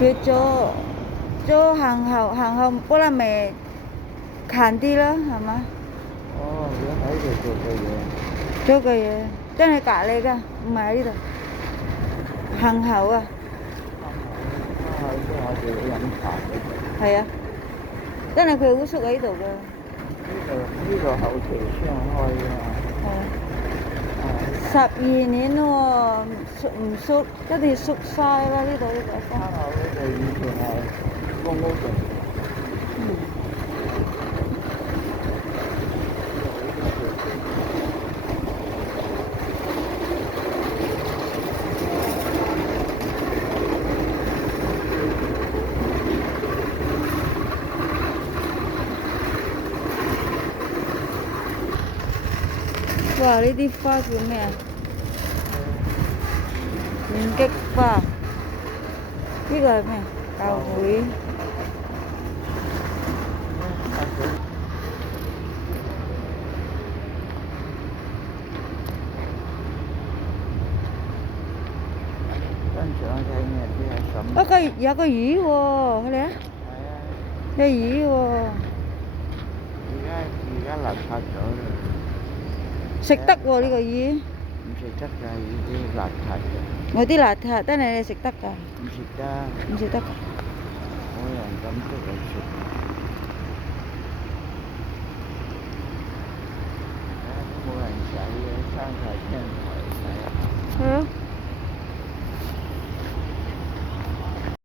佢做行後幫你咪近啲啦，係嘛？哦，如果喺度做嘅嘢。做嘅嘢真係隔離㗎，唔係喺呢度。行後啊，即係我哋飲茶嗰度。係啊，真係佢會縮喺度㗎。呢度後期先開㗎嘛。係啊。12年喎，縮唔縮？一定縮晒啦！呢度呢個餐後呢度以前係公屋嚟。哇！呢啲花叫咩啊？劍擊花。呢個係咩？教會。跟住我睇咩啲係什麼？有個魚喎，你啊？係啊，有魚喎。而家邋遢咗啦。食得喎呢個魚。唔食得㗎，呢啲邋遢嘅。我啲邋遢，但係你食得㗎？唔食得。唔食得㗎。冇人敢出嚟食。